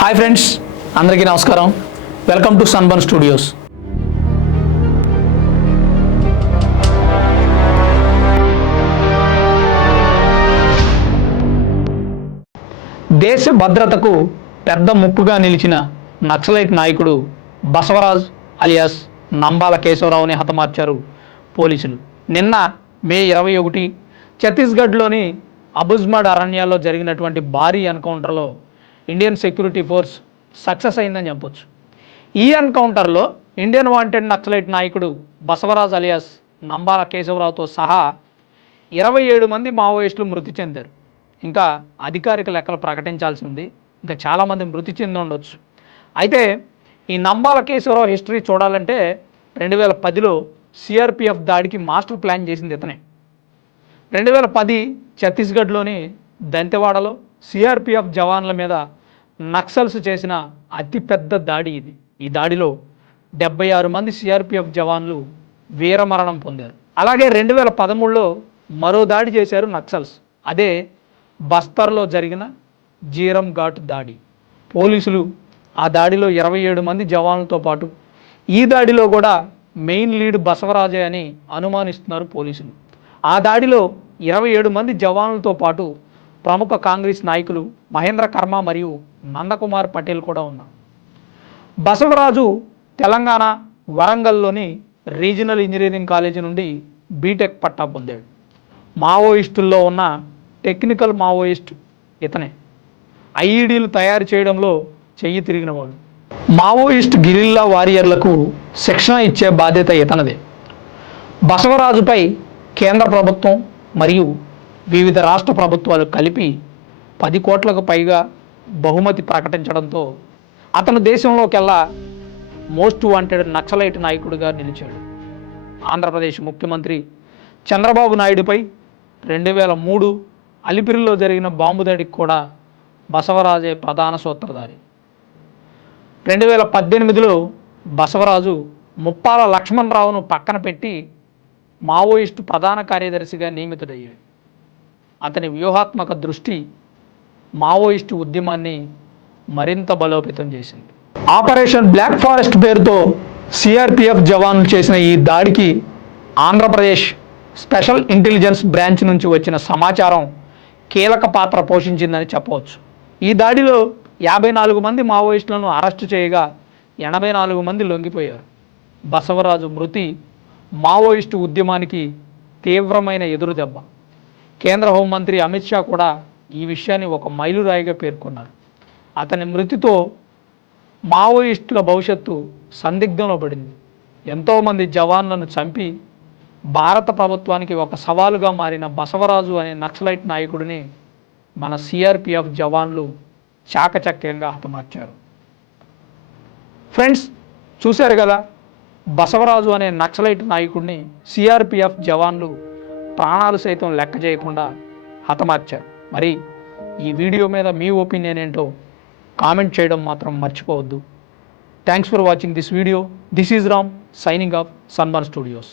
Hi friends అందరికీ నమస్కారం. Welcome to sunburn studios దేశ భద్రతకు పెద్ద ముప్పుగా నిలిచిన నక్సలైట్ నాయకుడు బసవరాజ్ అలియాస్ నంబాల కేశవరావుని హతమార్చారు పోలీసులు. నిన్న మే ఇరవై ఒకటి ఛత్తీస్గఢ్లోని అబుజ్మడ్ అరణ్యాల్లో జరిగినటువంటి భారీ ఎన్కౌంటర్లో ఇండియన్ సెక్యూరిటీ ఫోర్స్ సక్సెస్ అయిందని చెప్పొచ్చు. ఈ ఎన్కౌంటర్లో ఇండియన్ వాంటెడ్ నక్సలైట్ నాయకుడు బసవరాజ్ అలియాస్ నంబాల కేశవరావుతో సహా ఇరవై ఏడు మంది మావోయిస్టులు మృతి చెందారు. ఇంకా అధికారిక లెక్కలు ప్రకటించాల్సి ఉంది. ఇంకా చాలామంది మృతి చెంది ఉండొచ్చు. అయితే ఈ నంబాల కేశవరావు హిస్టరీ చూడాలంటే రెండు వేల పదిలో సిఆర్పిఎఫ్ దాడికి మాస్టర్ ప్లాన్ చేసింది ఇతనే. రెండు వేల పది ఛత్తీస్గఢ్లోని దంతెవాడలో సిఆర్పిఎఫ్ జవాన్ల మీద నక్సల్స్ చేసిన అతిపెద్ద దాడి ఇది. ఈ దాడిలో డెబ్బై ఆరు మంది సిఆర్పిఎఫ్ జవాన్లు వీరమరణం పొందారు. అలాగే రెండు వేల పదమూడులో మరో దాడి చేశారు నక్సల్స్. అదే బస్తర్లో జరిగిన జీరం ఘాట్ దాడి. పోలీసులు ఆ దాడిలో ఇరవై ఏడు మంది జవాన్లతో పాటు ఈ దాడిలో కూడా మెయిన్ లీడ్ బసవరాజే అని అనుమానిస్తున్నారు పోలీసులు. ఆ దాడిలో ఇరవై ఏడు మంది జవాన్లతో పాటు ప్రముఖ కాంగ్రెస్ నాయకులు మహేంద్ర కర్మ మరియు నందకుమార్ పటేల్ కూడా ఉన్నారు. బసవరాజు తెలంగాణ వరంగల్లోని రీజనల్ ఇంజనీరింగ్ కాలేజీ నుండి బీటెక్ పట్టా పొందాడు. మావోయిస్టుల్లో ఉన్న టెక్నికల్ మావోయిస్ట్ ఇతనే. ఐఈడీలు తయారు చేయడంలో చెయ్యి తిరిగినవాడు మావోయిస్ట్ గిరిల్లా వారియర్లకు శిక్షణ ఇచ్చే బాధ్యత ఇతనదే. బసవరాజుపై కేంద్ర ప్రభుత్వం మరియు వివిధ రాష్ట్ర ప్రభుత్వాలు కలిపి పది కోట్లకు పైగా బహుమతి ప్రకటించడంతో అతను దేశంలోకెల్లా మోస్ట్ వాంటెడ్ నక్సలైట్ నాయకుడిగా నిలిచాడు. ఆంధ్రప్రదేశ్ ముఖ్యమంత్రి చంద్రబాబు నాయుడుపై రెండు వేల మూడు అలిపిరిలో జరిగిన బాంబు దాడికి కూడా బసవరాజే ప్రధాన సూత్రధారి. రెండు వేల పద్దెనిమిదిలో బసవరాజు ముప్పాల లక్ష్మణరావును పక్కన పెట్టి మావోయిస్టు ప్రధాన కార్యదర్శిగా నియమితుడయ్యాడు. అతని వ్యూహాత్మక దృష్టి మావోయిస్టు ఉద్యమాన్ని మరింత బలోపేతం చేసింది. ఆపరేషన్ బ్లాక్ ఫారెస్ట్ పేరుతో సిఆర్పిఎఫ్ జవాన్లు చేసిన ఈ దాడికి ఆంధ్రప్రదేశ్ స్పెషల్ ఇంటెలిజెన్స్ బ్రాంచ్ నుంచి వచ్చిన సమాచారం కీలక పాత్ర పోషించిందని చెప్పవచ్చు. ఈ దాడిలో యాభై నాలుగు మంది మావోయిస్టులను అరెస్టు చేయగా ఎనభై నాలుగు మంది లొంగిపోయారు. బసవరాజు మృతి మావోయిస్టు ఉద్యమానికి తీవ్రమైన ఎదురుదెబ్బ. కేంద్ర హోంమంత్రి అమిత్ షా కూడా ఈ విషయాన్ని ఒక మైలురాయిగా పేర్కొన్నారు. అతని మృతితో మావోయిస్టుల భవిష్యత్తు సందిగ్ధంలో పడింది. ఎంతోమంది జవాన్లను చంపి భారత ప్రభుత్వానికి ఒక సవాలుగా మారిన బసవరాజు అనే నక్సలైట్ నాయకుడిని మన సిఆర్పిఎఫ్ జవాన్లు చాకచక్యంగా హతమార్చారు. ఫ్రెండ్స్ చూశారు కదా? బసవరాజు అనే నక్సలైట్ నాయకుడిని సిఆర్పిఎఫ్ జవాన్లు ప్రాణాలు సైతం లెక్క చేయకుండా హతమార్చారు. మరి ఈ వీడియో మీద మీ ఒపీనియన్ ఏంటో కామెంట్ చేయడం మాత్రం మర్చిపోవద్దు. Thanks for watching this video this is Ram signing off Sunburn Studios